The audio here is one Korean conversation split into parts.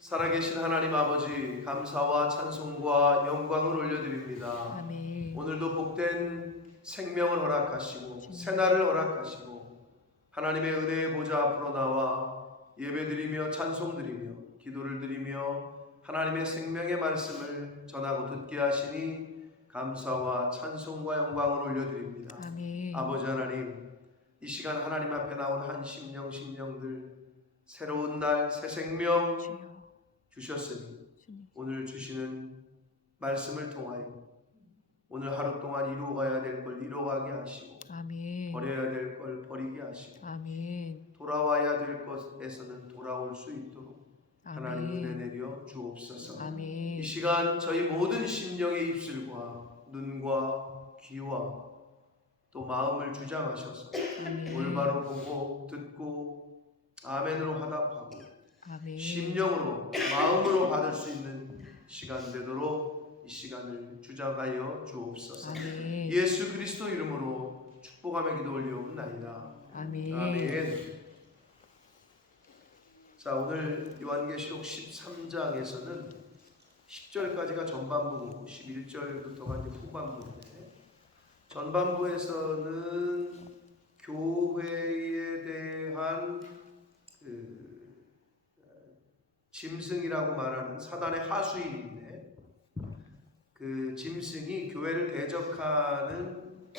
살아계신 하나님 아버지, 감사와 찬송과 영광을 올려드립니다. 아멘. 오늘도 복된 생명을 허락하시고 새날을 허락하시고 하나님의 은혜의 보좌 앞으로 나와 예배드리며 찬송드리며 기도를 드리며 하나님의 생명의 말씀을 전하고 듣게 하시니 감사와 찬송과 영광을 올려드립니다. 아멘. 아버지 하나님, 이 시간 하나님 앞에 나온 한 심령들 새로운 날 새 생명 주여. 주셨으니 주님. 오늘 주시는 말씀을 통하여 오늘 하루 동안 이루어가야 될 걸 이루어가게 하시고 아멘. 버려야 될 걸 버리게 하시고 아멘. 돌아와야 될 것에서는 돌아올 수 있도록 하나님 은혜 아멘. 내려 주옵소서. 아멘. 이 시간 저희 모든 심령의 입술과 눈과 귀와 또 마음을 주장하셔서 아멘. 올바로 보고 듣고 아멘으로 화답하고 아멘. 심령으로 마음으로 받을 수 있는 시간 되도록 이 시간을 주장하여 주옵소서. 아멘. 예수 그리스도 이름으로 축복하며 기도 올리옵나이다. 아멘. 아멘. 자, 오늘 요한계시록 13장에서는 10절까지가 전반부고 11절부터가 이제 후반부인데, 전반부에서는 교회에 대한 짐승이라고 말하는 사단의 하수인인데, 그 짐승이 교회를 대적하는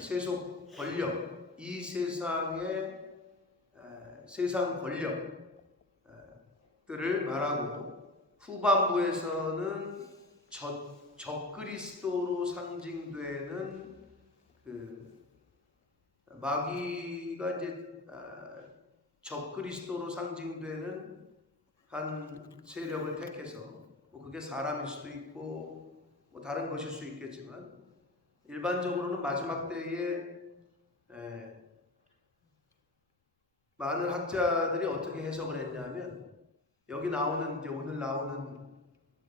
세속 권력, 이 세상의 세상 권력들을 말하고, 후반부에서는 적그리스도로 상징되는 그 마귀가 이제 적그리스도로 상징되는 한 세력을 택해서, 뭐 그게 사람일 수도 있고 뭐 다른 것일 수 있겠지만, 일반적으로는 마지막 때에 많은 학자들이 어떻게 해석을 했냐면, 여기 나오는 이제 오늘 나오는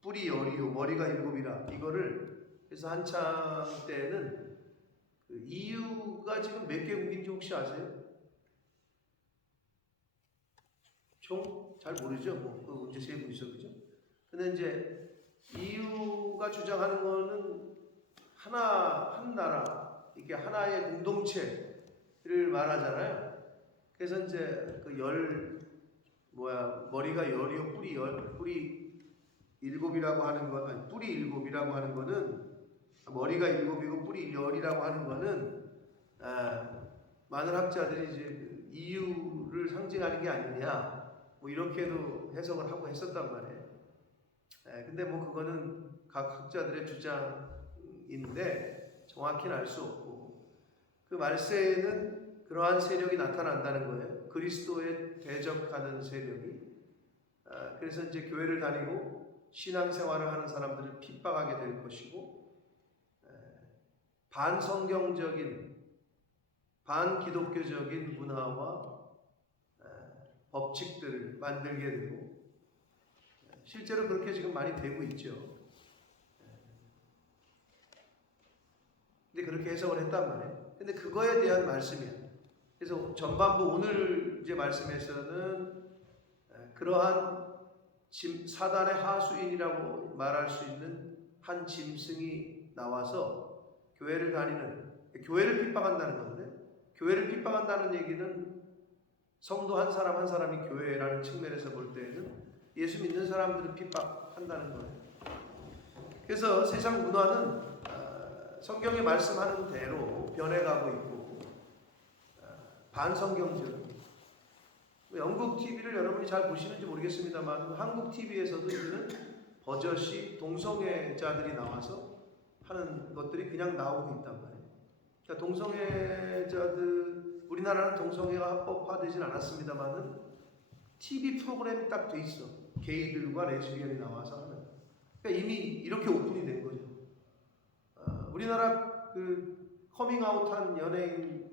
뿔이 열이요 머리가 일곱이라, 이거를 그래서 한창 때는 그 EU가 지금 몇 개국인지 혹시 아세요? 총 잘 모르죠. 뭐 그 문제 세고 있어, 그죠? 근데 이제 EU가 주장하는 거는 한 나라, 이게 하나의 공동체를 말하잖아요. 그래서 이제 그 머리가 열이요 뿔이 일곱이라고 하는 건, 아니 뿔이 일곱이라고 하는 거는, 머리가 일곱이고 뿔이 열이라고 하는 거는 많은 학자들이 이제 EU를 상징하는 게 아니냐, 뭐 이렇게도 해석을 하고 했었단 말이에요. 근데 뭐 그거는 각 학자들의 주장인데 정확히는 알 수 없고, 그 말세에는 그러한 세력이 나타난다는 거예요. 그리스도에 대적하는 세력이. 그래서 이제 교회를 다니고 신앙생활을 하는 사람들을 핍박하게 될 것이고, 반성경적인 반기독교적인 문화와 법칙들을 만들게 되고, 실제로 그렇게 지금 많이 되고 있죠. 근데 그렇게 해석을 했단 말이에요. 근데 그거에 대한 말씀이야. 그래서 전반부 오늘 이제 말씀에서는 그러한 사단의 하수인이라고 말할 수 있는 한 짐승이 나와서 교회를 핍박한다는 건데, 교회를 핍박한다는 얘기는 성도 한 사람 한 사람이 교회라는 측면에서 볼 때에는 예수 믿는 사람들을 핍박한다는 거예요. 그래서 세상 문화는 성경이 말씀하는 대로 변해가고 있고, 반성경적. 영국 TV를 여러분이 잘 보시는지 모르겠습니다만, 한국 TV에서도 이제는 버젓이 동성애자들이 나와서 하는 것들이 그냥 나오고 있단 말이에요. 그러니까 동성애자들, 우리나라는 동성애가 합법화되진 않았습니다만은 TV 프로그램이 딱 돼 있어. 게이들과 레즈비언이 나와서 하는. 그러니까 이미 이렇게 오픈이 된 거죠. 우리나라 그 커밍아웃한 연예인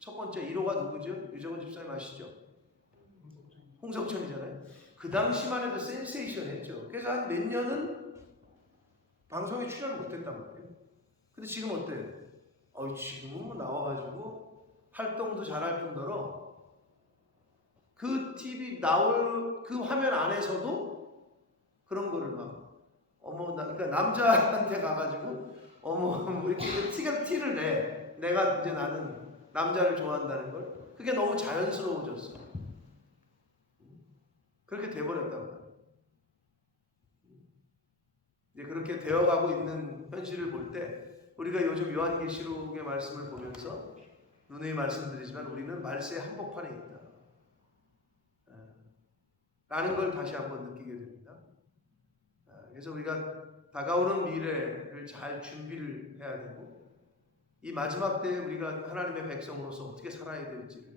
첫 번째 1호가 누구죠? 유정은 집사님 아시죠? 홍석천이잖아요. 그 당시만 해도 센세이션했죠. 그래서 한 몇 년은 방송에 출연을 못했단 말이에요. 근데 지금 어때요? 지금은 뭐 나와가지고 활동도 잘할 뿐더러 그 TV 나올 그 화면 안에서도 그런 거를 막 그러니까 남자한테 가가지고 뭐 이렇게 티를 내. 내가 이제 나는 남자를 좋아한다는 걸. 그게 너무 자연스러워졌어. 그렇게 돼버렸단 말이야. 이제 그렇게 되어가고 있는 현실을 볼 때 우리가 요즘 요한계시록의 말씀을 보면서 누누이 말씀드리지만 우리는 말세의 한복판에 있다. 라는 걸 다시 한번 느끼게 됩니다. 그래서 우리가 다가오는 미래를 잘 준비를 해야 되고 이 마지막 때에 우리가 하나님의 백성으로서 어떻게 살아야 될지를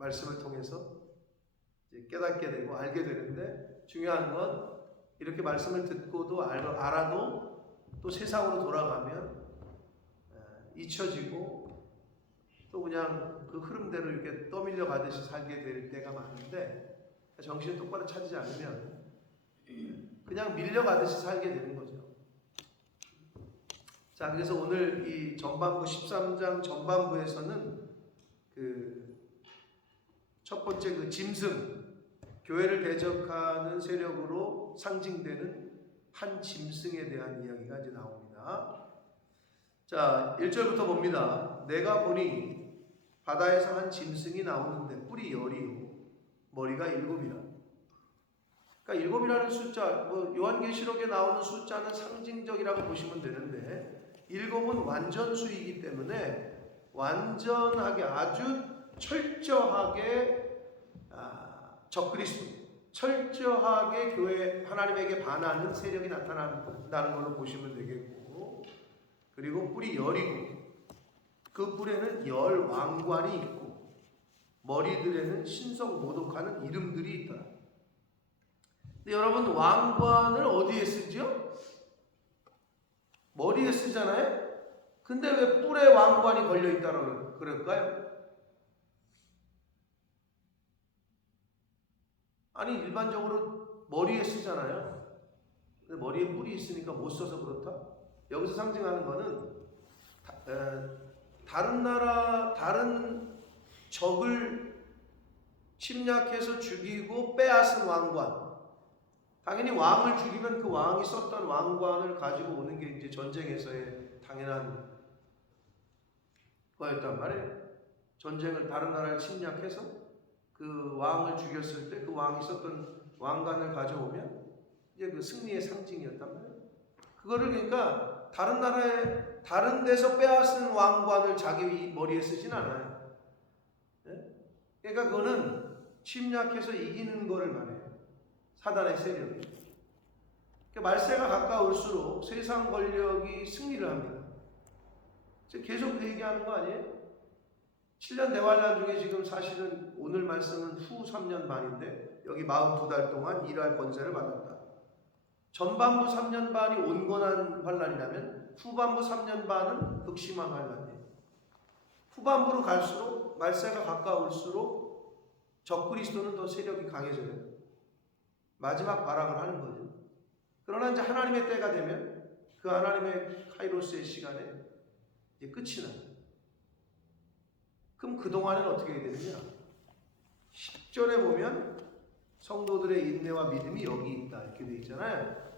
말씀을 통해서 이제 깨닫게 되고 알게 되는데 중요한 건 이렇게 말씀을 듣고도 알아도 또 세상으로 돌아가면 잊혀지고 또 그냥 그 흐름대로 이렇게 떠밀려 가듯이 살게 될 때가 많은데 정신을 똑바로 차리지 않으면 그냥 밀려가듯이 살게 되는 거죠. 자, 그래서 오늘 이 전반부 13장 전반부에서는 그 첫 번째 그 짐승, 교회를 대적하는 세력으로 상징되는 한 짐승에 대한 이야기가 이제 나옵니다. 자, 1절부터 봅니다. 내가 보니 바다에서 한 짐승이 나오는데 뿔이 10이요 머리가 7이라. 그러니까 7이라는 숫자, 요한계시록에 나오는 숫자는 상징적이라고 보시면 되는데 7은 완전수이기 때문에 완전하게 아주 철저하게 적그리스도, 철저하게 교회 하나님에게 반하는 세력이 나타난다는 걸로 보시면 되겠고, 그리고 뿔이 10이고 그 뿔에는 10 왕관이 있고 머리들에는 신성 모독하는 이름들이 있더라. 근데 여러분 왕관을 어디에 쓰죠? 머리에 쓰잖아요. 근데 왜 뿔에 왕관이 걸려 있다고 그럴까요? 아니 일반적으로 머리에 쓰잖아요. 근데 머리에 뿔이 있으니까 못 써서 그렇다? 여기서 상징하는 거는 다른 나라, 다른 적을 침략해서 죽이고 빼앗은 왕관. 당연히 왕을 죽이면 그 왕이 썼던 왕관을 가지고 오는 게 이제 전쟁에서의 당연한 거였단 말이에요. 전쟁을 다른 나라를 침략해서 그 왕을 죽였을 때 그 왕이 썼던 왕관을 가져오면 이제 그 승리의 상징이었단 말이에요. 그거를 그러니까 다른 나라에 다른 데서 빼앗은 왕관을 자기 머리에 쓰진 않아요. 네? 그러니까 그거는 침략해서 이기는 거를 말해요. 사단의 세력이. 그러니까 말세가 가까울수록 세상 권력이 승리를 합니다. 계속 그 얘기하는 거 아니에요? 7년 대환란 중에 지금 사실은 오늘 말씀은 후 3년 반인데 여기 42달 동안 일할 권세를 받았다. 전반부 3년 반이 온건한 환란이라면 후반부 3년 반은 극심한 환란이에요. 후반부로 갈수록 말세가 가까울수록 적그리스도는 더 세력이 강해져요. 마지막 발악을 하는 거죠. 그러나 이제 하나님의 때가 되면 그 하나님의 카이로스의 시간에 이제 끝이 나요. 그럼 그동안은 어떻게 해야 되느냐? 10절에 보면 성도들의 인내와 믿음이 여기 있다 이렇게 되어 있잖아요.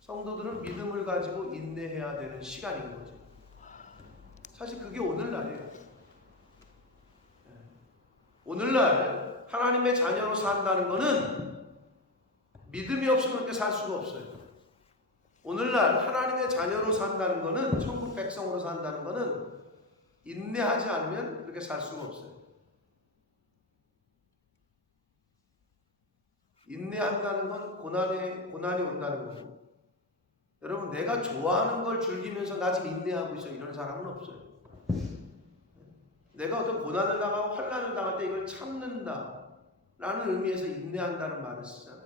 성도들은 믿음을 가지고 인내해야 되는 시간인 거죠. 사실 그게 오늘날이에요. 오늘날 하나님의 자녀로 산다는 거는 믿음이 없으면 그렇게 살 수가 없어요. 오늘날 하나님의 자녀로 산다는 거는 천국 백성으로 산다는 거는 인내하지 않으면 그렇게 살 수가 없어요. 인내한다는 건 고난이 온다는 거죠. 여러분 내가 좋아하는 걸 즐기면서 나 지금 인내하고 있어 이런 사람은 없어요. 내가 어떤 고난을 당하고 환난을 당할 때 이걸 참는다 라는 의미에서 인내한다는 말을 쓰잖아요.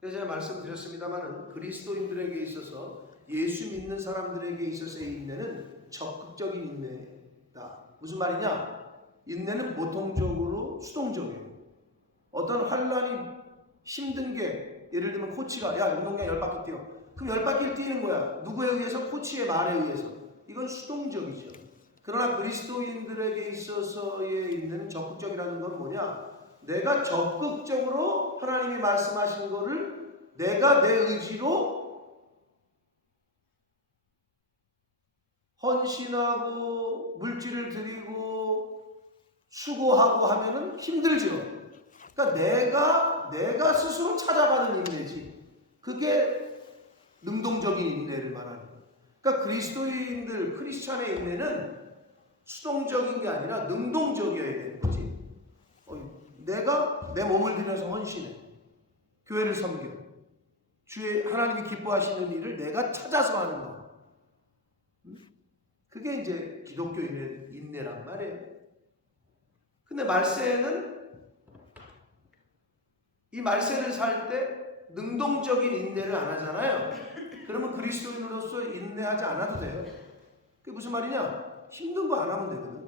그래서 제가 말씀드렸습니다만 그리스도인들에게 있어서 예수 믿는 사람들에게 있어서의 인내는 적극적인 인내다. 무슨 말이냐? 인내는 보통적으로 수동적이에요. 어떤 환난이 힘든 게 예를 들면 코치가 야 운동장 10바퀴 뛰어. 그럼 10바퀴를 뛰는 거야. 누구에 의해서? 코치의 말에 의해서. 이건 수동적이죠. 그러나 그리스도인들에게 있어서의 있는 적극적이라는 건 뭐냐? 내가 적극적으로 하나님이 말씀하신 거를 내가 내 의지로 헌신하고 물질을 드리고 수고하고 하면은 힘들죠. 그러니까 내가 스스로 찾아가는 인내지. 그게 능동적인 인내를 말하는 거예요. 그러니까 그리스도인들, 크리스찬의 인내는 수동적인 게 아니라 능동적이어야 되는 거지. 내가 내 몸을 들여서 헌신해. 교회를 섬겨. 주의 하나님이 기뻐하시는 일을 내가 찾아서 하는 거. 그게 이제 기독교 인내란 말이에요. 근데 말세는 이 말세를 살 때 능동적인 인내를 안 하잖아요. 그러면 그리스도인으로서 인내하지 않아도 돼요. 그게 무슨 말이냐? 힘든 거 안 하면 되거든.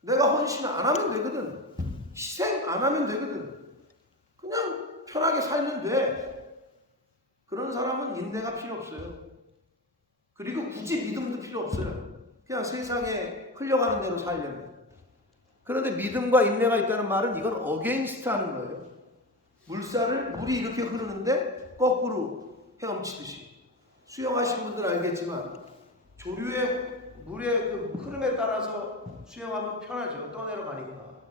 내가 헌신 안 하면 되거든. 희생 안 하면 되거든. 그냥 편하게 살면 돼. 그런 사람은 인내가 필요 없어요. 그리고 굳이 믿음도 필요 없어요. 그냥 세상에 흘러가는 대로 살려면. 그런데 믿음과 인내가 있다는 말은 이건 어게인스트 하는 거예요. 물이 이렇게 흐르는데 거꾸로 헤엄치듯이. 수영하신 분들 알겠지만 조류의 물의 그 흐름에 따라서 수영하면 편하죠. 떠내려가니까.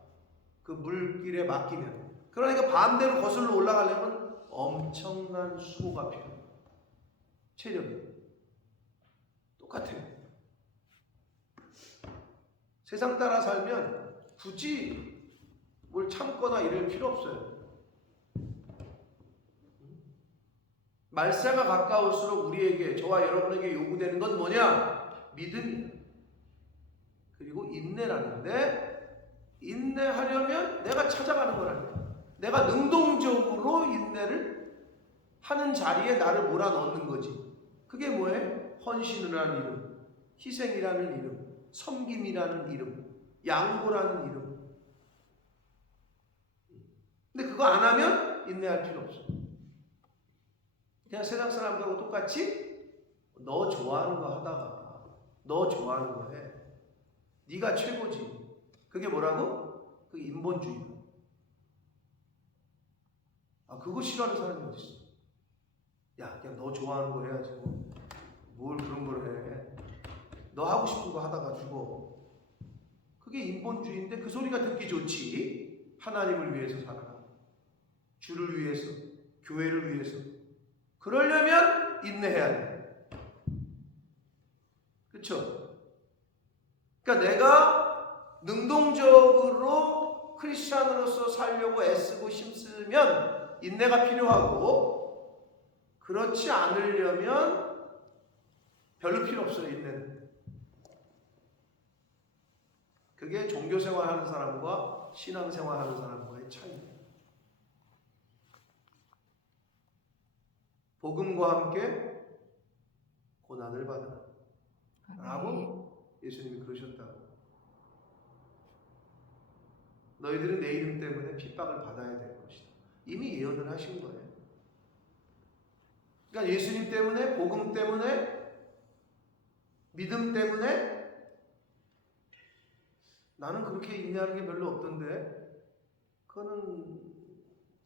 그 물길에 맡기면. 그러니까 반대로 거슬러 올라가려면 엄청난 수고가 필요해요. 체력이. 똑같아요. 세상 따라 살면 굳이 뭘 참거나 이럴 필요 없어요. 말세가 가까울수록 우리에게, 저와 여러분에게 요구되는 건 뭐냐? 믿음이에요. 그리고 인내라는데, 인내하려면 내가 찾아가는 거라니까. 내가 능동적으로 인내를 하는 자리에 나를 몰아넣는 거지. 그게 뭐예요? 헌신을 하는 이름, 희생이라는 이름, 섬김이라는 이름, 양보라는 이름. 근데 그거 안 하면 인내할 필요 없어. 그냥 세상 사람들하고 똑같이 너 좋아하는 거 하다가 너 좋아하는 거 해. 네가 최고지. 그게 뭐라고? 그게 인본주의야. 그거 싫어하는 사람이 어디 있어? 야, 그냥 너 좋아하는 거 해야지. 뭘 그런 걸 해? 너 하고 싶은 거 하다가 죽어. 그게 인본주의인데 그 소리가 듣기 좋지. 하나님을 위해서 살아라. 주를 위해서, 교회를 위해서. 그러려면 인내해야 돼. 그렇죠? 그러니까 내가 능동적으로 크리스찬으로서 살려고 애쓰고 힘쓰면 인내가 필요하고, 그렇지 않으려면 별로 필요 없어요. 인내는. 그게 종교생활 하는 사람과 신앙생활 하는 사람과의 차이입니다. 복음과 함께 고난을 받으라 라고 예수님이 그러셨다고. 너희들은 내 이름 때문에 핍박을 받아야 될 것이다. 이미 예언을 하신 거예요. 그러니까 예수님 때문에, 복음 때문에, 믿음 때문에 나는 그렇게 인내하는 게 별로 없던데, 그거는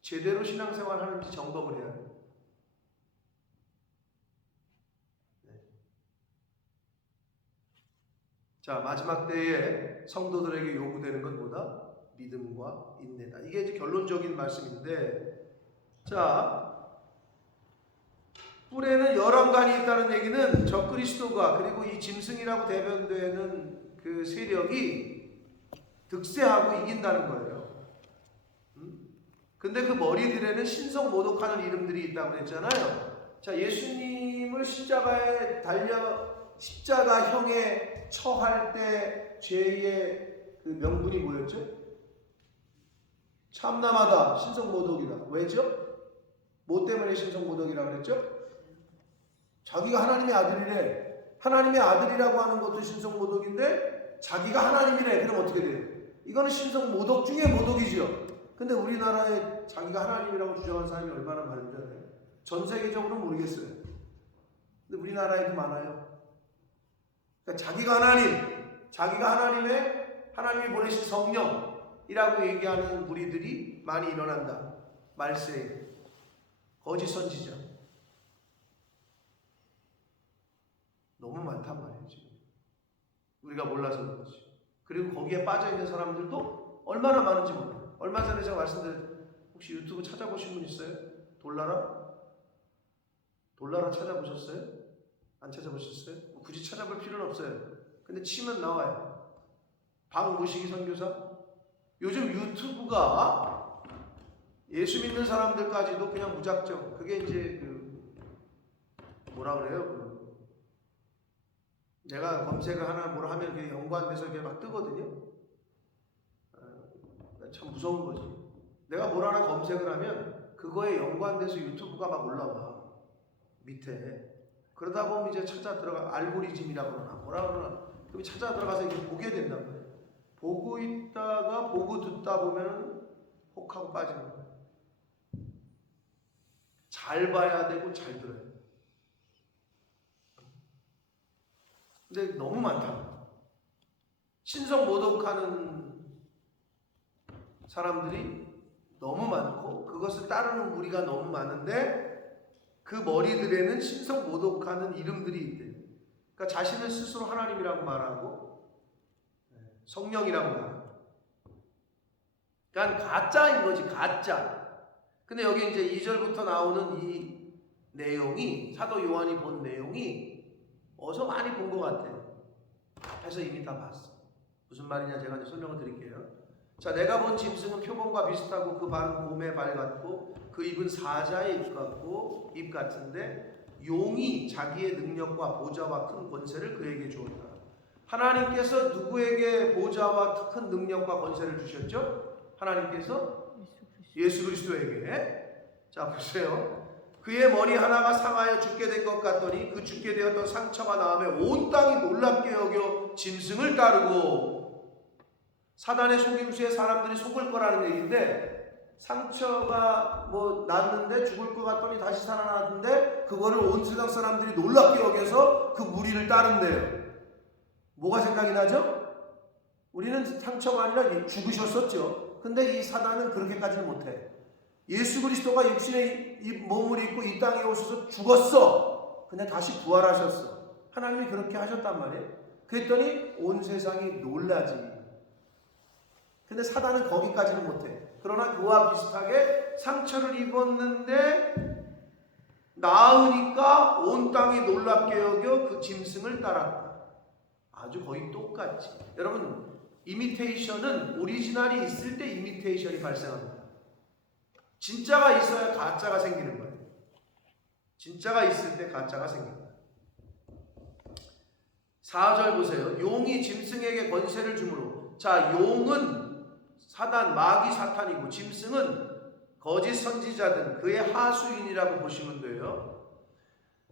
제대로 신앙생활 하는지 점검을 해야 돼요. 자, 마지막 때에 성도들에게 요구되는 건 뭐다? 믿음과 인내다. 이게 이제 결론적인 말씀인데, 자, 뿔에는 열왕관이 있다는 얘기는 적그리스도가, 그리고 이 짐승이라고 대변되는 그 세력이 득세하고 이긴다는 거예요. 근데 그 머리들에는 신성 모독하는 이름들이 있다고 그랬잖아요. 자, 예수님을 십자가에 십자가형에 처할 때 죄의 그 명분이 뭐였죠? 참남하다, 신성모독이다. 왜죠? 뭐 때문에 신성모독이라고 그랬죠? 자기가 하나님의 아들이래. 하나님의 아들이라고 하는 것도 신성모독인데 자기가 하나님이래. 그럼 어떻게 돼요? 이거는 신성모독 중에 모독이죠. 근데 우리나라에 자기가 하나님이라고 주장하는 사람이 얼마나 많은지 알아요? 전 세계적으로는 모르겠어요. 근데 우리나라에도 많아요. 그러니까 자기가 하나님이 보내신 성령이라고 얘기하는 무리들이 많이 일어난다. 말세에 거짓 선지자 너무 많단 말이에요. 지금 우리가 몰라서 그렇지. 그리고 거기에 빠져 있는 사람들도 얼마나 많은지 몰라요. 얼마 전에 제가 말씀드린 혹시 유튜브 찾아보신 분 있어요? 돌나라 찾아보셨어요? 안 찾아보셨어요? 뭐 굳이 찾아볼 필요는 없어요. 근데 치면 나와요. 박무식이 선교사. 요즘 유튜브가 예수 믿는 사람들까지도 그냥 무작정. 그게 이제 뭐라 그래요? 내가 검색을 하나 뭐라 하면 그게 연관돼서 이렇게 막 뜨거든요. 참 무서운 거지. 내가 뭘 하나 검색을 하면 그거에 연관돼서 유튜브가 막 올라와 밑에. 그러다 보면 이제 찾아 들어가 알고리즘이라고 그러나 뭐라 그러나 그럼 찾아 들어가서 이렇게 보게 된단 말이에요. 보고 있다가 보고 듣다 보면 혹하고 빠지는 거예요. 잘 봐야 되고 잘 들어야 돼요. 근데 너무 많다. 신성 모독하는 사람들이 너무 많고 그것을 따르는 무리가 너무 많은데 그 머리들에는 신성 모독하는 이름들이 있대요. 그러니까 자신을 스스로 하나님이라고 말하고 성령이라고 말하고 그러니까 가짜인 거지, 가짜. 근데 여기 이제 2절부터 나오는 이 내용이 사도 요한이 본 내용이 어디서 많이 본 것 같아요. 앞에서 이미 다 봤어. 무슨 말이냐 제가 이제 설명을 드릴게요. 자, 내가 본 짐승은 표범과 비슷하고 그 발은 곰의 발 같고 그 입은 사자의 입 같은데 용이 자기의 능력과 보좌와 큰 권세를 그에게 주었다. 하나님께서 누구에게 보좌와 큰 능력과 권세를 주셨죠? 하나님께서 예수 그리스도에게. 자, 보세요. 그의 머리 하나가 상하여 죽게 된 것 같더니 그 죽게 되었던 상처가 나음에 온 땅이 놀랍게 여겨 짐승을 따르고. 사단의 속임수에 사람들이 속을 거라는 얘기인데 상처가 뭐 났는데 죽을 것 같더니 다시 살아났는데 그거를 온 세상 사람들이 놀랍게 여겨서 그 무리를 따른대요. 뭐가 생각이 나죠? 우리는 상처가 아니라 죽으셨었죠. 근데 이 사단은 그렇게까지는 못해. 예수 그리스도가 육신의 몸을 입고 이 땅에 오셔서 죽었어. 근데 다시 부활하셨어. 하나님이 그렇게 하셨단 말이에요. 그랬더니 온 세상이 놀라지. 근데 사단은 거기까지는 못해. 그러나 그와 비슷하게 상처를 입었는데 나으니까 온 땅이 놀랍게 여겨 그 짐승을 따랐다. 아주 거의 똑같지. 여러분, 이미테이션은 오리지널이 있을 때 이미테이션이 발생합니다. 진짜가 있어야 가짜가 생기는 거예요. 진짜가 있을 때 가짜가 생깁니다. 4절 보세요. 용이 짐승에게 권세를 주므로. 자, 용은 사단, 마귀 사탄이고 짐승은 거짓 선지자든 그의 하수인이라고 보시면 돼요.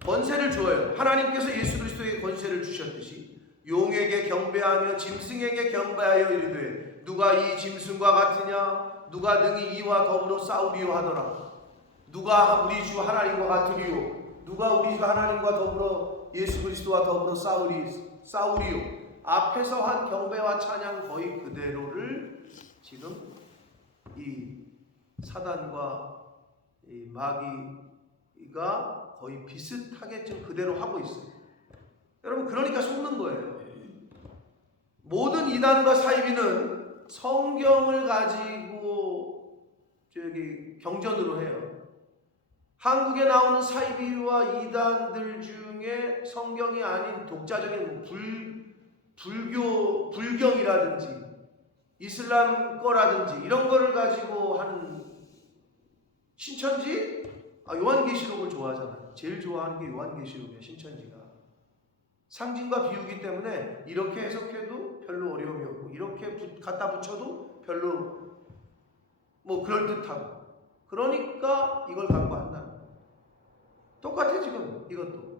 권세를 줘요. 하나님께서 예수 그리스도에게 권세를 주셨듯이 용에게 경배하며 짐승에게 경배하여 이르되 누가 이 짐승과 같으냐? 누가 능히 이와 더불어 싸우리요 하더라. 누가 우리 주 하나님과 같으리요? 누가 우리 주 하나님과 더불어 예수 그리스도와 더불어 싸우리요? 앞에서 한 경배와 찬양 거의 그대로를 지금 이 사단과 이 마귀가 거의 비슷하게 지금 그대로 하고 있어요. 여러분, 그러니까 속는 거예요. 모든 이단과 사이비는 성경을 가지고 저기 경전으로 해요. 한국에 나오는 사이비와 이단들 중에 성경이 아닌 독자적인 불경이라든지 이슬람 거라든지 이런 거를 가지고 하는 신천지? 요한계시록을 좋아하잖아요. 제일 좋아하는 게 요한계시록이에요. 신천지가. 상징과 비유기 때문에 이렇게 해석해도 별로 어려움이 없고 이렇게 갖다 붙여도 별로 뭐 그럴듯하고 그러니까 이걸 갖고 한다. 똑같아 지금 이것도.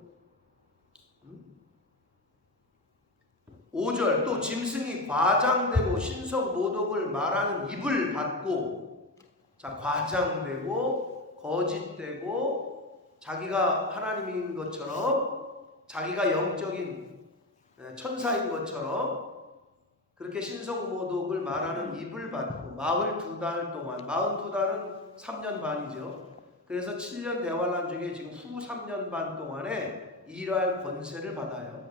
5절 또 짐승이 과장되고 신성 모독을 말하는 입을 받고. 자, 과장되고 거짓되고 자기가 하나님인 것처럼 자기가 영적인 천사인 것처럼 그렇게 신성모독을 말하는 입을 받고 42달 동안, 42달은 3년 반이죠. 그래서 7년 대환란 중에 지금 후 3년 반 동안에 일할 권세를 받아요.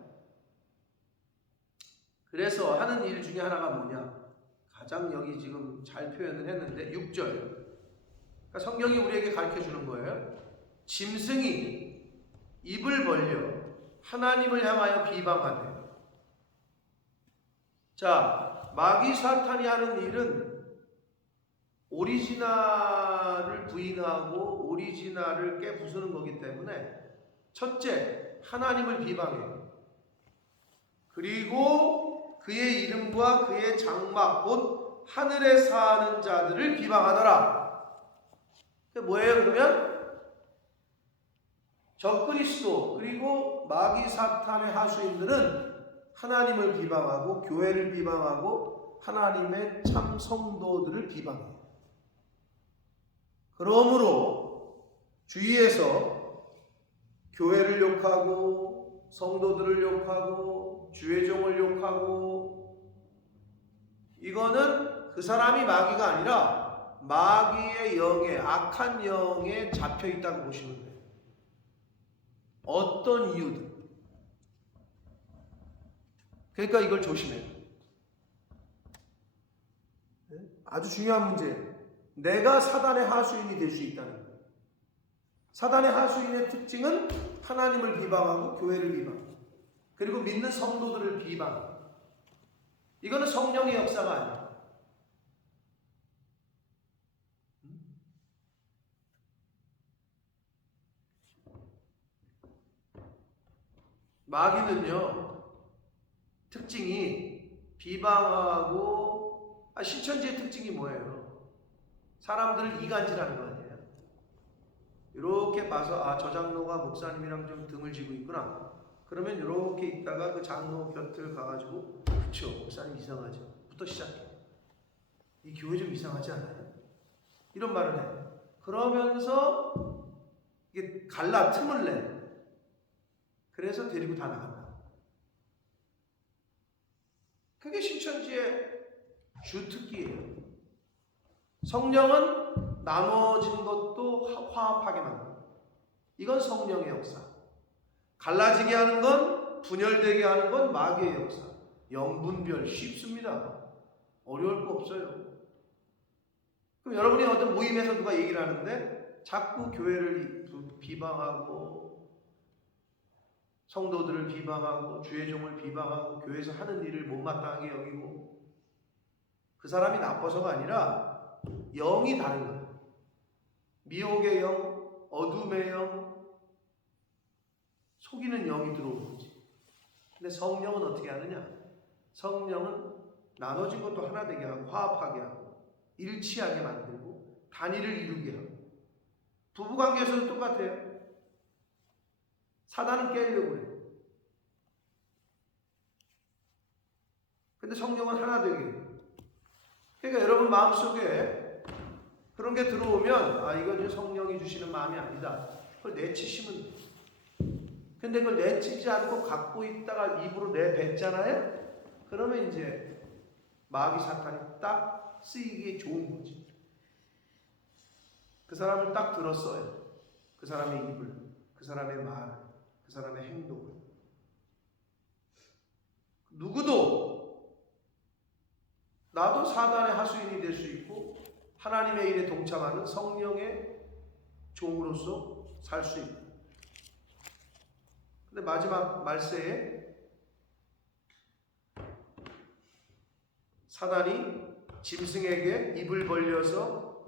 그래서 하는 일 중에 하나가 뭐냐? 가장 여기 지금 잘 표현을 했는데 6절. 그러니까 성경이 우리에게 가르쳐 주는 거예요. 짐승이 입을 벌려 하나님을 향하여 비방하되. 자, 마귀 사탄이 하는 일은 오리지널을 부인하고 오리지널을 깨부수는 거기 때문에 첫째, 하나님을 비방해요. 그리고 그의 이름과 그의 장막 곧 하늘에 사는 자들을 비방하더라. 그게 뭐예요? 그러면 적그리스도 그리고 마귀 사탄의 하수인들은 하나님을 비방하고 교회를 비방하고 하나님의 참 성도들을 비방해요. 그러므로 주위에서 교회를 욕하고 성도들을 욕하고 주의 종을 욕하고 이거는 그 사람이 마귀가 아니라 마귀의 영에 악한 영에 잡혀 있다고 보시면 돼요. 어떤 이유든. 그러니까 이걸 조심해요. 아주 중요한 문제예요. 내가 사단의 하수인이 될 수 있다는 거예요. 사단의 하수인의 특징은 하나님을 비방하고 교회를 비방, 그리고 믿는 성도들을 비방. 이거는 성령의 역사가 아니에요. 마귀는요, 특징이 비방하고 신천지의 특징이 뭐예요? 사람들을 이간질하는 거 아니에요? 이렇게 봐서 저 장로가 목사님이랑 좀 등을 지고 있구나. 그러면 이렇게 있다가 그 장로 곁을 가가지고 그렇죠, 목사님 이상하죠. 부터 시작해. 이 교회 좀 이상하지 않아요? 이런 말을 해요. 그러면서 이게 갈라 틈을 내. 그래서 데리고 다 나간다. 그게 신천지의 주특기예요. 성령은 나눠진 것도 화합하게 만든다. 이건 성령의 역사. 갈라지게 하는 건, 분열되게 하는 건 마귀의 역사. 영분별 쉽습니다. 어려울 거 없어요. 그럼 여러분이 어떤 모임에서 누가 얘기를 하는데 자꾸 교회를 비방하고 성도들을 비방하고 주의 종을 비방하고 교회에서 하는 일을 못마땅하게 여기고, 그 사람이 나빠서가 아니라 영이 다른 거예요. 미혹의 영, 어둠의 영, 속이는 영이 들어오는 거지. 근데 성령은 어떻게 하느냐? 성령은 나눠진 것도 하나 되게 하고 화합하게 하고 일치하게 만들고 단일을 이루게 하고. 부부관계에서도 똑같아요. 사단은 깨려고 그래요. 근데 성령은 하나 되게 해요. 그러니까 여러분 마음속에 그런 게 들어오면 이건 성령이 주시는 마음이 아니다. 그걸 내치시면 돼요. 근데 그걸 내치지 않고 갖고 있다가 입으로 내뱉잖아요. 그러면 이제 마귀 사탄이 딱 쓰이기에 좋은 거지. 그 사람을 딱 들었어요. 그 사람의 입을, 그 사람의 말을, 그 사람의 행동을. 누구도 나도 사단의 하수인이 될 수 있고 하나님의 일에 동참하는 성령의 종으로서 살 수 있다. 근데 마지막 말세에 사단이 짐승에게 입을 벌려서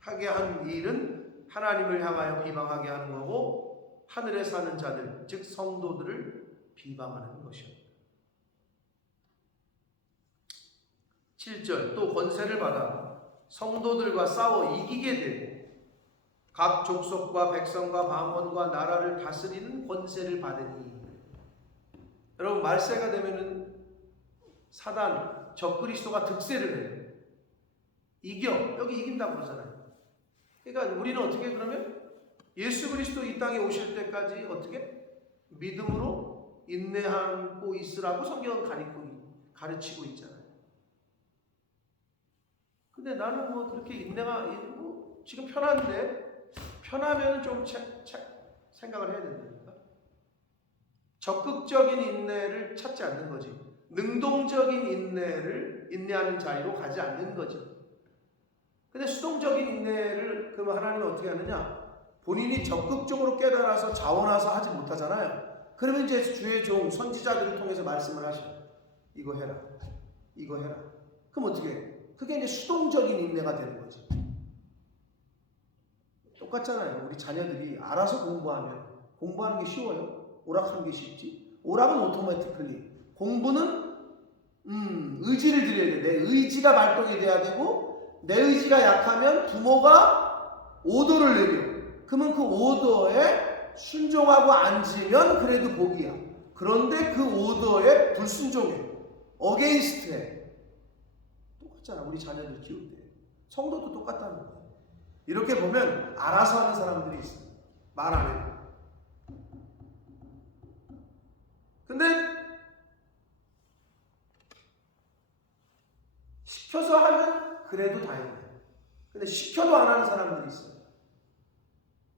하게 한 일은 하나님을 향하여 비방하게 하는 거고, 하늘에 사는 자들, 즉 성도들을 비방하는 것이옵니다. 7절, 또 권세를 받아 성도들과 싸워 이기게 되고 각 족속과 백성과 방언과 나라를 다스리는 권세를 받으니. 여러분, 말세가 되면은 사단, 적그리스도가 득세를 해요. 이겨. 여기 이긴다고 그러잖아요. 그러니까 우리는 어떻게, 그러면 예수 그리스도 이 땅에 오실 때까지 어떻게? 믿음으로 인내하고 있으라고 성경은 가르치고 있잖아요. 근데 나는 뭐 그렇게 인내가 뭐 지금 편하면 좀 생각을 해야 된다니까. 적극적인 인내를 찾지 않는 거지. 능동적인 인내를 인내하는 자리로 가지 않는 거지. 근데 수동적인 인내를 그러면 하나님은 어떻게 하느냐? 본인이 적극적으로 깨달아서 자원해서 하지 못하잖아요. 그러면 이제 주의 종 선지자들을 통해서 말씀을 하셔. 이거 해라. 이거 해라. 그럼 어떻게 해? 그게 이제 수동적인 인내가 되는 거지. 똑같잖아요. 우리 자녀들이 알아서 공부하는 게 쉬워요? 오락하는 게 쉽지? 오락은 오토매티클리. 공부는 의지를 들여야 돼. 내 의지가 발동이 돼야 되고 내 의지가 약하면 부모가 오더를 내려. 그러면 그 오더에 순종하고 앉으면 그래도 복이야. 그런데 그 오더에 불순종해. 어게인스트해. 똑같잖아. 우리 자녀들 키울 때. 성도도 똑같다는 거야. 이렇게 보면 알아서 하는 사람들이 있어요. 말 안 해요. 근데 시켜서 하면 그래도 다행이에요. 근데 시켜도 안 하는 사람들이 있어요.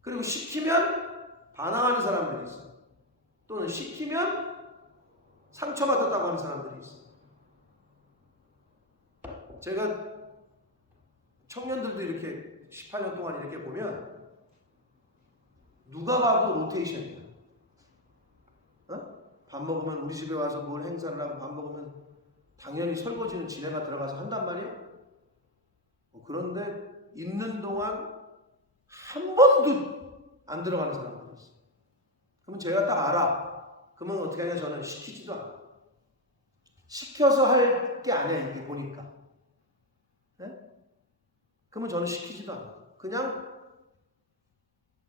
그리고 시키면 반항하는 사람들이 있어요. 또는 시키면 상처받았다고 하는 사람들이 있어요. 제가 청년들도 이렇게 18년 동안 이렇게 보면 누가 봐도 로테이션이야. 밥 먹으면 우리 집에 와서 뭘 행사를 하고 밥 먹으면 당연히 설거지는 지네가 들어가서 한단 말이에요. 그런데 있는 동안 한 번도 안 들어가는 사람들이 있어요. 그러면 제가 딱 알아. 그러면 어떻게 하냐? 저는 시키지도 않아. 시켜서 할 게 아니야. 이게 보니까. 네? 그러면 저는 시키지도 않아. 그냥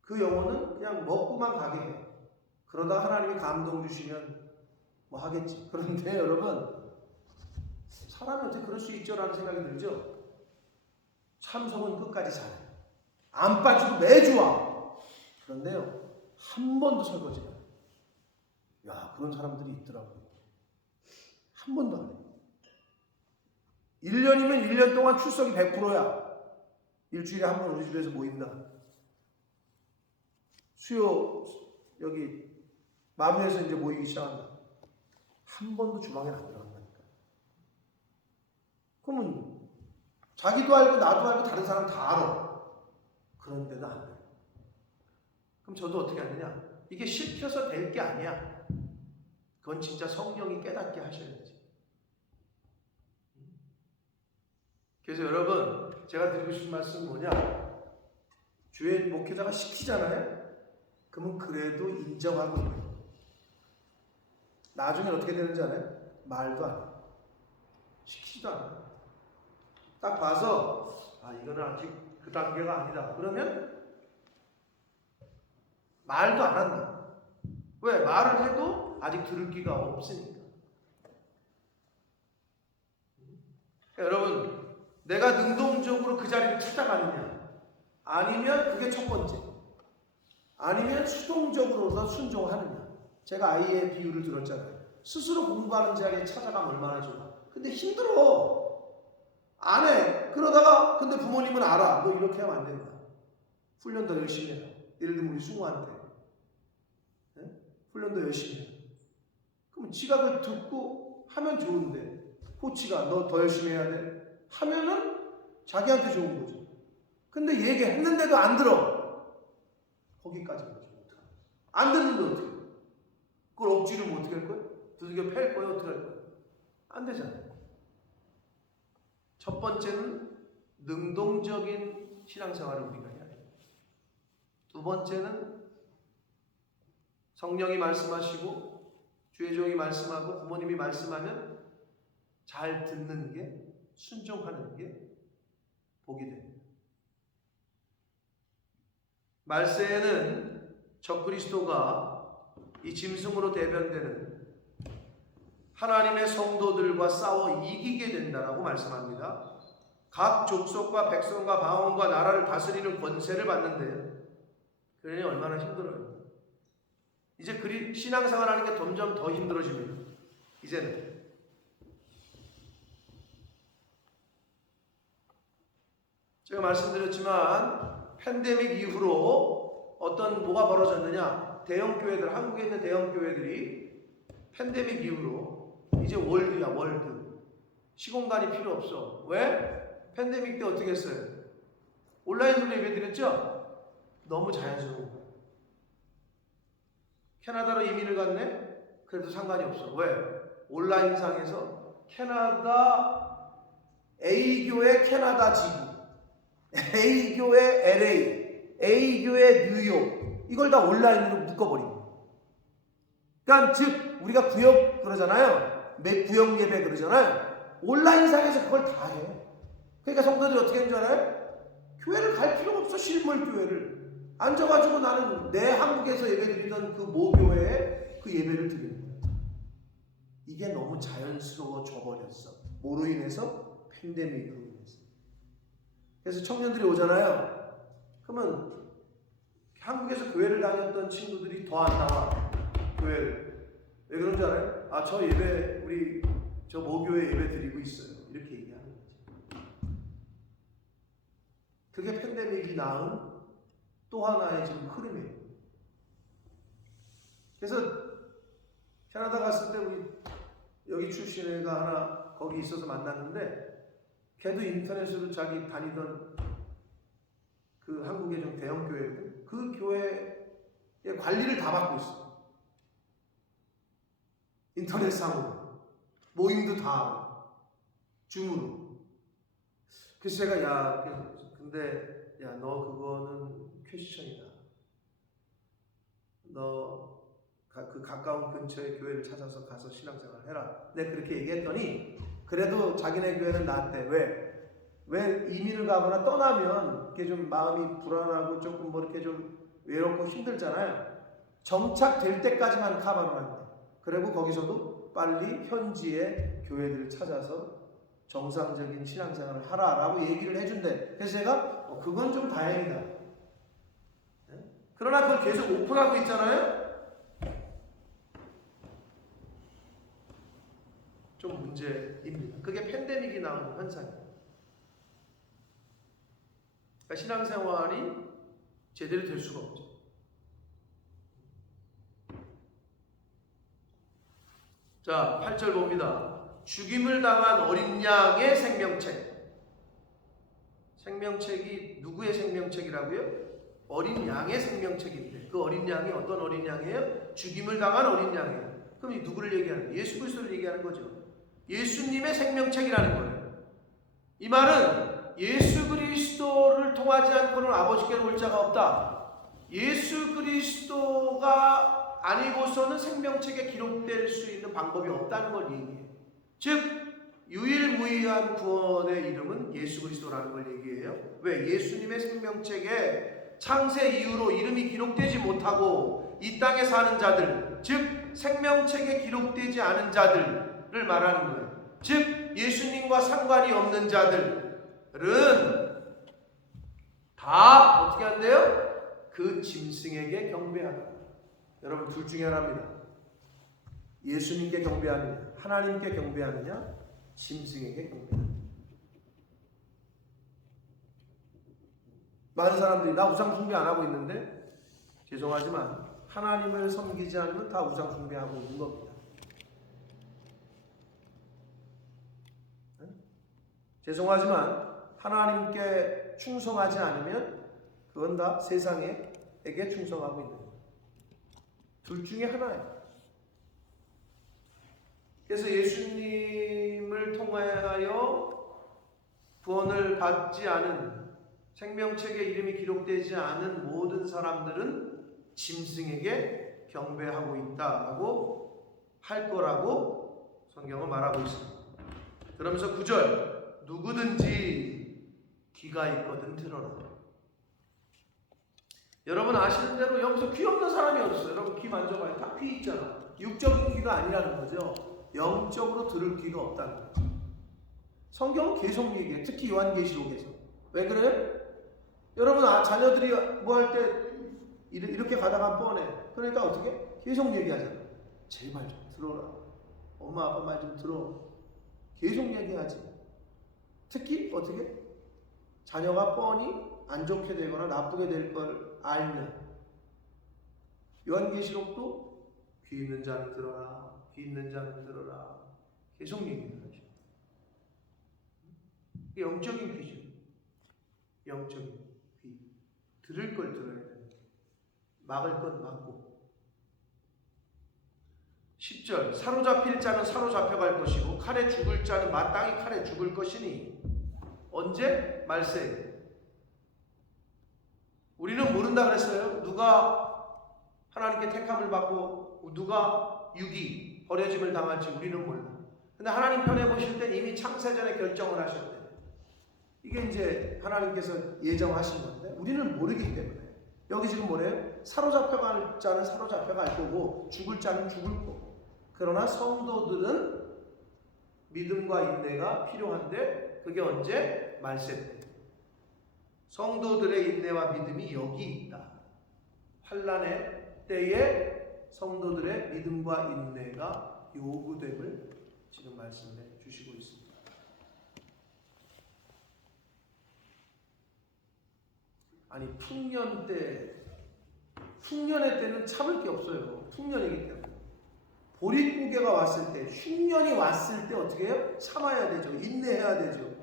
그 영혼은 그냥 먹고만 가게 해. 그러다 하나님이 감동 주시면 뭐 하겠지. 그런데 여러분, 사람이 어떻게 그럴 수 있죠라는 생각이 들죠? 참석은 끝까지 잘해. 안 빠지고 매주 와. 그런데요, 한 번도 설거지가 안 해. 야, 그런 사람들이 있더라고요. 한 번도 안 해. 1년이면 1년 동안 출석이 100%야. 일주일에 한 번 우리 집에서 모인다. 수요 여기 마무리해서 이제 모이기 시작한다. 한 번도 주방에 안 들어간다니까. 그러면 자기도 알고 나도 알고 다른 사람 다 알아. 그런데도 안 돼. 그럼 저도 어떻게 하느냐? 이게 시켜서 될 게 아니야. 그건 진짜 성령이 깨닫게 하셔야지. 그래서 여러분, 제가 드리고 싶은 말씀은 뭐냐? 주의 목회자가 시키잖아요? 그러면 그래도 인정하고 있는. 나중에 어떻게 되는지 알아요? 말도 안 해요. 시키지도 않아요. 딱 봐서 이거는 아직 그 단계가 아니다. 그러면 말도 안 한다. 왜? 말을 해도 아직 들을 기가 없으니까. 여러분, 내가 능동적으로 그 자리를 찾아가느냐? 아니면 그게 첫 번째. 아니면 수동적으로서 순종하느냐. 제가 아이의 비유를 들었잖아요. 스스로 공부하는 자리에 찾아가면 얼마나 좋아. 근데 힘들어. 안 해. 그러다가 근데 부모님은 알아. 너 이렇게 하면 안 된다. 훈련 더 열심히 해라. 예를 들면 우리 승우한테. 네? 훈련 더 열심히 해라. 그럼 지각을 듣고 하면 좋은데 코치가 너 더 열심히 해야 돼. 하면은 자기한테 좋은 거죠. 근데 얘기했는데도 안 들어. 거기까지는 어떡하나. 안 듣는데 어떻게 해? 그걸 억지로 뭐 어떻게 할 거야? 두들겨 팰 거야? 어떻게 할 거야? 안 되잖아요. 첫 번째는 능동적인 신앙생활을 우리가 해야 돼요. 두 번째는 성령이 말씀하시고 주의 종이 말씀하고 부모님이 말씀하면 잘 듣는 게, 순종하는 게 복이 됩니다. 말세에는 적그리스도가 이 짐승으로 대변되는 하나님의 성도들과 싸워 이기게 된다라고 말씀합니다. 각 족속과 백성과 방언과 나라를 다스리는 권세를 받는데요. 그러니 얼마나 힘들어요. 이제 신앙생활하는 게 점점 더 힘들어집니다. 이제는. 제가 말씀드렸지만 팬데믹 이후로 뭐가 벌어졌느냐? 대형 교회들, 한국에 있는 대형 교회들이 팬데믹 이후로 이제 월드야, 월드. 시공간이 필요 없어. 왜? 팬데믹 때 어떻게 했어요? 온라인으로 예배 드렸죠? 너무 자연스러운 거예요. 캐나다로 이민을 갔네? 그래도 상관이 없어. 왜? 온라인상에서 캐나다 A교회 캐나다 지부, A교회 LA, A교회 뉴욕, 이걸 다 온라인으로 묶어버린 거예요. 그러니까 즉 우리가 구역 그러잖아요. 구역 예배 그러잖아요. 온라인상에서 그걸 다 해. 그러니까 성도들이 어떻게 하는 줄 알아요? 교회를 갈 필요가 없어. 실물 교회를 앉아가지고 나는 내 한국에서 예배드리던 그 모교회에 그 예배를 드리는 거야. 이게 너무 자연스러워져 버렸어. 뭐로 인해서? 팬데믹으로 인해서. 그래서 청년들이 오잖아요. 그러면 한국에서 교회를 다녔던 친구들이 더 안 나와. 교회를. 왜 그런 줄 알아요? 아, 저 예배 우리 저 모교회 예배 드리고 있어요. 이렇게 얘기하는 거지. 그게 팬데믹이 낳은 또 하나의 지금 흐름이에요. 그래서 캐나다 갔을 때 우리 여기 출신 애가 하나 거기 있어서 만났는데 걔도 인터넷으로 자기 다니던 그 한국의 좀 대형 교회거든. 그 교회의 관리를 다 받고 있어. 인터넷상으로. 모임도 다 하고. 줌으로. 그래서 제가 근데 너 그거는 퀘스천이다. 너 그 가까운 근처의 교회를 찾아서 가서 신앙생활 해라. 내가 그렇게 얘기했더니 그래도 자기네 교회는 나한테 왜 이민을 가거나 떠나면 이렇게 좀 마음이 불안하고 조금 이렇게 좀 외롭고 힘들잖아요. 정착될 때까지만 가봐라 한다. 그리고 거기서도 빨리 현지의 교회들을 찾아서 정상적인 신앙생활을 하라라고 얘기를 해준대. 그래서 제가 그건 좀 다행이다. 그러나 그걸 계속 오픈하고 있잖아요. 좀 문제입니다. 그게 팬데믹이 나온 현상이에요. 그러니까 신앙생활이 제대로 될 수가 없죠. 자, 8절 봅니다. 죽임을 당한 어린 양의 생명책. 생명책이 누구의 생명책이라고요? 어린 양의 생명책인데 그 어린 양이 어떤 어린 양이에요? 죽임을 당한 어린 양이에요. 그럼 이 누구를 얘기하는 거예요? 예수 그리스도를 얘기하는 거죠. 예수님의 생명책이라는 거예요. 이 말은 예수 그리스도를 통하지 않고는 아버지께로 올 자가 없다. 예수 그리스도가 아니고서는 생명책에 기록될 수 있는 방법이 없다는 걸 얘기해요. 즉 유일무이한 구원의 이름은 예수 그리스도라는 걸 얘기해요. 왜? 예수님의 생명책에 창세 이후로 이름이 기록되지 못하고 이 땅에 사는 자들, 즉 생명책에 기록되지 않은 자들을 말하는 거예요. 즉 예수님과 상관이 없는 자들은 다 어떻게 한대요? 그 짐승에게 경배하라. 여러분 둘 중에 하나입니다. 예수님께 경배하느냐, 하나님께 경배하느냐, 짐승에게 경배하느냐. 많은 사람들이 나 우상 숭배 안 하고 있는데 죄송하지만 하나님을 섬기지 않으면 다 우상 숭배하고 있는 겁니다. 죄송하지만 하나님께 충성하지 않으면 그건 다 세상에게 충성하고 있는 거예요. 둘 중에 하나예요. 그래서 예수님을 통하여 구원을 받지 않은 생명책에 이름이 기록되지 않은 모든 사람들은 짐승에게 경배하고 있다라고 할 거라고 성경은 말하고 있습니다. 그러면서 9절 누구든지 귀가 있거든 들어라. 여러분 아시는 대로 여기서 귀 없는 사람이 어딨어요? 여러분 귀 만져봐요. 다 귀 있잖아. 육적인 귀가 아니라는 거죠. 영적으로 들을 귀가 없다는 거죠. 성경은 계속 얘기해요. 특히 요한계시록에서. 왜 그래요? 여러분 자녀들이 뭐 할 때 이렇게 가다가 뻔해. 그러니까 어떻게? 계속 얘기하잖아. 제발 좀 들어라. 엄마 아빠 말 좀 들어. 계속 얘기하지. 특히 어떻게? 자녀가 뻔히 안 좋게 되거나 나쁘게 될 걸 알면 요한계시록도 귀 있는 자는 들어라. 귀 있는 자는 들어라. 계속 얘기를 하죠. 영적인 귀죠. 영적인 귀. 들을 걸 들어야 돼. 막을 건 막고. 10절 사로잡힐 자는 사로잡혀갈 것이고 칼에 죽을 자는 마땅히 칼에 죽을 것이니 언제? 말세. 우리는 모른다 그랬어요. 누가 하나님께 택함을 받고 누가 유기 버려짐을 당할지 우리는 몰라. 근데 하나님 편에 보실 때 이미 창세전에 결정을 하셨대. 이게 이제 하나님께서 예정하신 건데 우리는 모르기 때문에 여기 지금 뭐래요? 사로잡혀갈 자는 사로잡혀갈 거고 죽을 자는 죽을 거고. 그러나 성도들은 믿음과 인내가 필요한데 그게 언제? 말세 때. 성도들의 인내와 믿음이 여기 있다. 환난의 때에 성도들의 믿음과 인내가 요구됨을 지금 말씀해 주시고 있습니다. 아니 흉년의 때는 참을 게 없어요. 흉년이기 때문에. 보릿고개가 왔을 때, 흉년이 왔을 때 어떻게 해요? 참아야 되죠. 인내해야 되죠.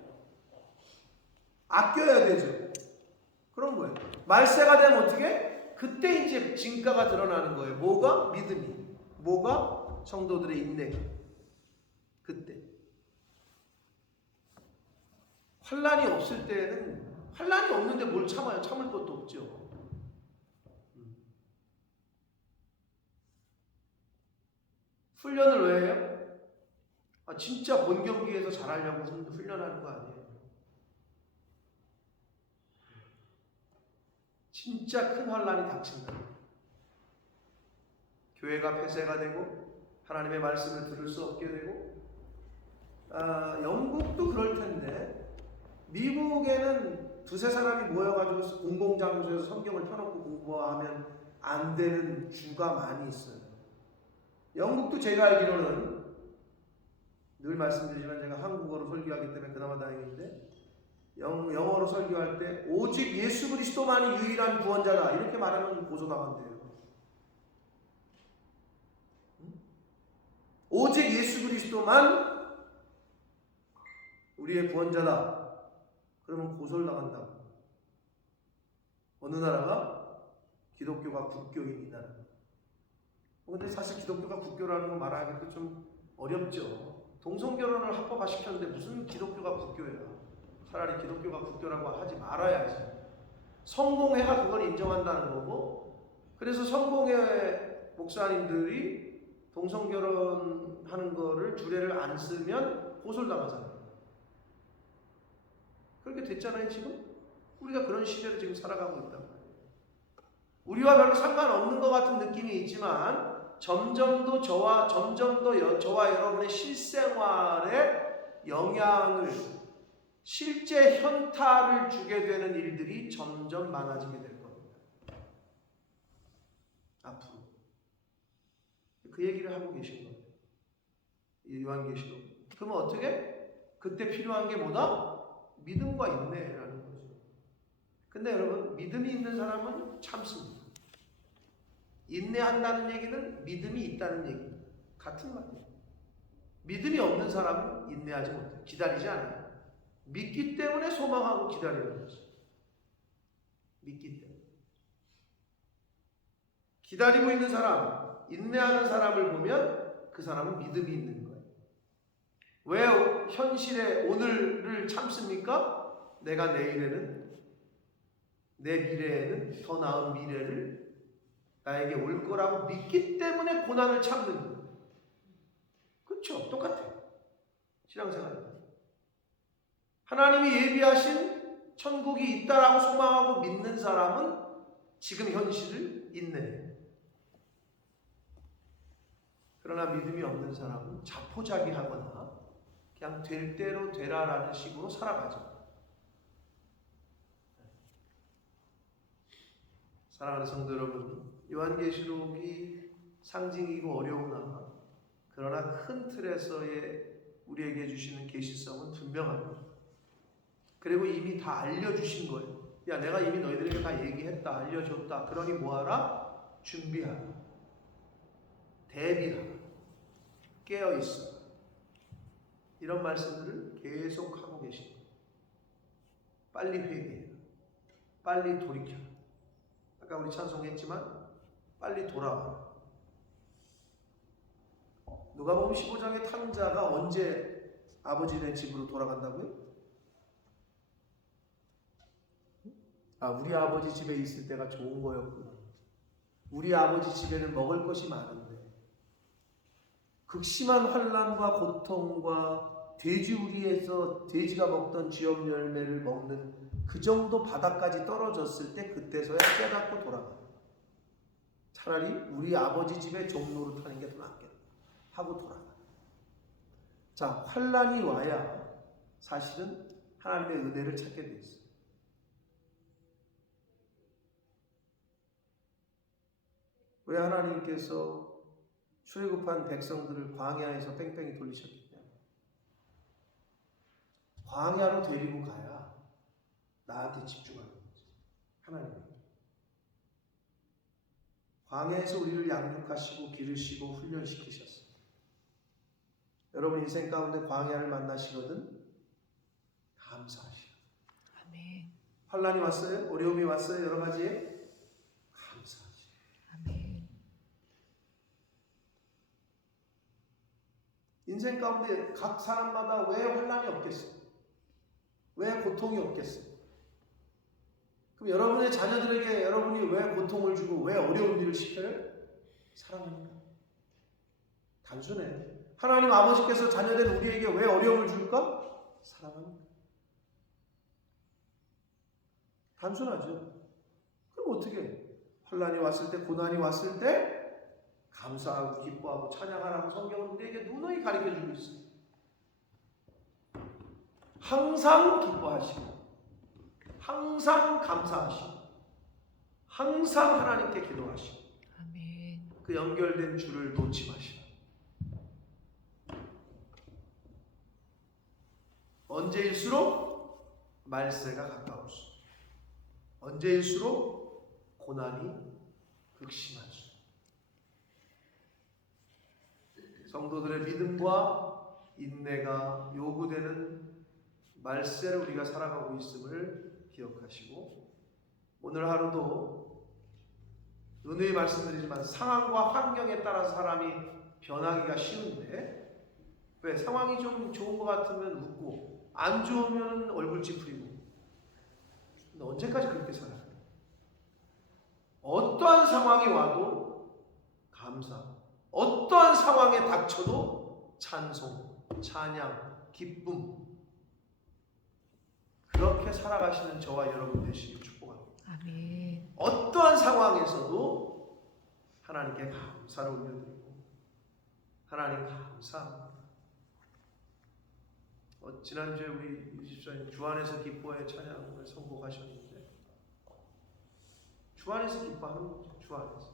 아껴야 되죠. 그런 거예요. 말세가 되면 어떻게? 그때 이제 진가가 드러나는 거예요. 뭐가? 믿음이. 뭐가? 성도들의 인내가. 그때. 환난이 없을 때는 환난이 없는데 뭘 참아요? 참을 것도 없죠. 훈련을 왜 해요? 진짜 본 경기에서 잘하려고 훈련하는 거 아니에요. 진짜 큰 환난이 닥친다. 교회가 폐쇄가 되고 하나님의 말씀을 들을 수 없게 되고 영국도 그럴 텐데 미국에는 두세 사람이 모여가지고 공공장소에서 성경을 펴놓고 공부하면 안 되는 주가 많이 있어요. 영국도 제가 알기로는 늘 말씀드리지만 제가 한국어로 설교하기 때문에 그나마 다행인데 영어로 설교할 때 오직 예수 그리스도만이 유일한 구원자다 이렇게 말하면 고소당한대요. 오직 예수 그리스도만 우리의 구원자다. 그러면 고소를 당한다. 어느 나라가? 기독교가 국교인 이 나라. 근데 사실 기독교가 국교라는 거 말하기도 좀 어렵죠. 동성결혼을 합법화시켰는데 무슨 기독교가 국교예요. 차라리 기독교가 국교라고 하지 말아야지. 성공회가 그걸 인정한다는 거고, 그래서 성공회 목사님들이 동성결혼하는 거를 주례를 안 쓰면 고소를 당하잖아요. 그렇게 됐잖아요. 지금 우리가 그런 시대를 지금 살아가고 있단 말이에요. 우리와 별로 상관없는 것 같은 느낌이 있지만 점점 더 저와 여러분의 실생활에 영향을, 실제 현타를 주게 되는 일들이 점점 많아지게 될 겁니다. 앞으로. 그 얘기를 하고 계신 거예요. 요한계시록. 그러면 어떻게? 그때 필요한 게 뭐다? 믿음과 인내라는 거죠. 근데 여러분, 믿음이 있는 사람은 참습니다. 인내한다는 얘기는 믿음이 있다는 얘기입니다. 같은 말이에요. 믿음이 없는 사람은 인내하지 못해요. 기다리지 않아요. 믿기 때문에 소망하고 기다리는 거죠. 믿기 때문에. 기다리고 있는 사람, 인내하는 사람을 보면 그 사람은 믿음이 있는 거예요. 왜 현실의 오늘을 참습니까? 내가 내일에는, 내 미래에는 더 나은 미래를 나에게 올 거라고 믿기 때문에 고난을 참는 거예요. 그렇죠? 똑같아요. 신앙생활은. 하나님이 예비하신 천국이 있다라고 소망하고 믿는 사람은 지금 현실을 인내해요. 그러나 믿음이 없는 사람은 자포자기하거나 그냥 될 대로 되라라는 식으로 살아가죠. 사랑하는 성도 여러분, 요한계시록이 상징이고 어려우나 그러나 큰 틀에서의 우리에게 주시는 계시성은 분명합니다. 그리고 이미 다 알려주신 거예요. 야, 내가 이미 너희들에게 다 얘기했다, 알려줬다. 그러니 뭐하라? 준비하라, 대비하라, 깨어있어. 이런 말씀들을 계속 하고 계십니다. 빨리 회개해라, 빨리 돌이켜라. 아까 우리 찬송했지만 빨리 돌아와라. 누가복음 15장의 탕자가 언제 아버지네 집으로 돌아간다고요? 우리 아버지 집에 있을 때가 좋은 거였구나. 우리 아버지 집에는 먹을 것이 많은데 극심한 환난과 고통과 돼지우리에서 돼지가 먹던 쥐염 열매를 먹는 그 정도 바닥까지 떨어졌을 때 그때서야 깨닫고 돌아가. 차라리 우리 아버지 집에 종로로 타는 게 더 낫겠다 하고 돌아가. 자, 환난이 와야 사실은 하나님의 은혜를 찾게 돼 있어요. 왜 하나님께서 출애굽한 백성들을 광야에서 뺑뺑이 돌리셨기 때문에 광야로 데리고 가야 나한테 집중하는 거지. 하나님 광야에서 우리를 양육하시고 기르시고 훈련시키셨어요. 여러분 인생 가운데 광야를 만나시거든 감사하시오. 아멘. 환난이 왔어요? 어려움이 왔어요? 여러 가지에 감사하시오. 아멘. 인생 가운데 각 사람마다 왜 환난이 없겠어요? 왜 고통이 없겠어요? 그럼 여러분의 자녀들에게 여러분이 왜 고통을 주고 왜 어려운 일을 시켜요? 사랑합니다. 단순해. 하나님 아버지께서 자녀된 우리에게 왜 어려움을 줄까? 사랑합니다. 단순하죠. 그럼 어떻게 해요? 환난이 왔을 때, 고난이 왔을 때 감사하고 기뻐하고 찬양하라고 성경은 우리에게 누누이 가르쳐주고 있습니다. 항상 기뻐하시고 항상 감사하시고 항상 하나님께 기도하시고 아멘. 그 연결된 줄을 놓지 마시라. 언제일수록 말세가 가까울수록, 언제일수록 고난이 극심할수록 성도들의 믿음과 인내가 요구되는 말세를 우리가 살아가고 있음을 기억하시고, 오늘 하루도 은혜의 말씀드리지만 상황과 환경에 따라서 사람이 변하기가 쉬운데, 왜? 상황이 좀 좋은 것 같으면 웃고 안 좋으면 얼굴 찌푸리고. 근데 언제까지 그렇게 살아요? 어떠한 상황이 와도 감사, 어떠한 상황에 닥쳐도 찬송, 찬양, 기쁨, 그렇게 살아가시는 저와 여러분 되시길 축복합니다. 아멘. 어떠한 상황에서도 하나님께 감사를 올려드리고, 하나님 감사합니다. 지난주에 우리 유집사님 주 안에서 기뻐해 찬양을 선곡하셨는데, 주 안에서 기뻐하는 거죠. 주 안에서.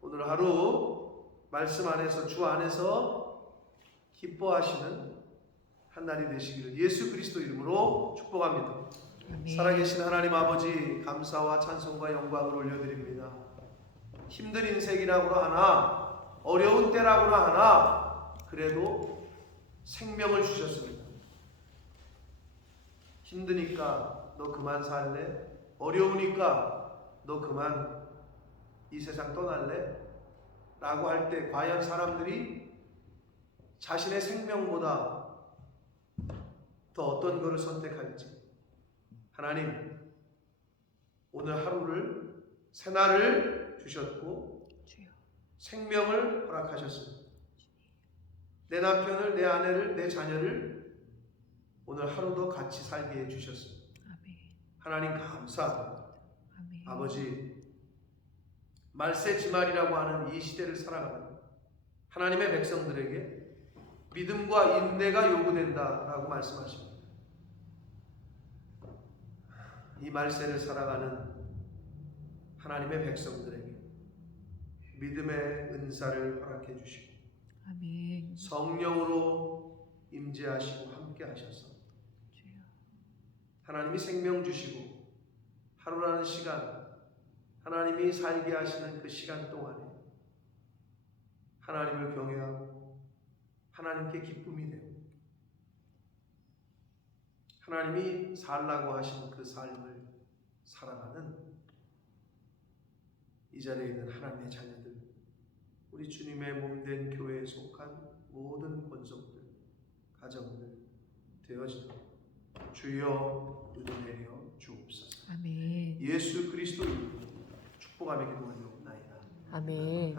오늘 하루 말씀 안에서, 주 안에서 기뻐하시는 한 날이 되시기를 예수 그리스도 이름으로 축복합니다. 아멘. 살아계신 하나님 아버지, 감사와 찬송과 영광을 올려드립니다. 힘든 인생이라고 하나, 어려운 때라고 하나, 그래도 생명을 주셨습니다. 힘드니까 너 그만 살래? 어려우니까 너 그만 이 세상 떠날래? 라고 할 때 과연 사람들이 자신의 생명보다 더 어떤 것을 선택할지, 하나님 오늘 하루를, 새날을 주셨고 주여. 생명을 허락하셨습니다. 내 남편을, 내 아내를, 내 자녀를 오늘 하루도 같이 살게 해주셨습니다. 아멘. 하나님 감사합니다. 아멘. 아버지, 말세지말이라고 하는 이 시대를 살아가는 하나님의 백성들에게 믿음과 인내가 요구된다라고 말씀하십니다. 이 말세를 살아가는 하나님의 백성들에게 믿음의 은사를 허락해 주시고 아멘. 성령으로 임재하시고 함께 하셔서 주여. 하나님이 생명 주시고 하루라는 시간 하나님이 살게 하시는 그 시간 동안에 하나님을 경외하고 하나님께 기쁨이 되고 하나님이 살라고 하신 그 삶을 살아가는 이 자리에 있는 하나님의 자녀들, 우리 주님의 몸된 교회에 속한 모든 권속들, 가정들 되어지도록 주여 은혜내려 주옵소서. 아멘. 예수 그리스도 이름으로 축복하며 기도하옵나이다. 아멘.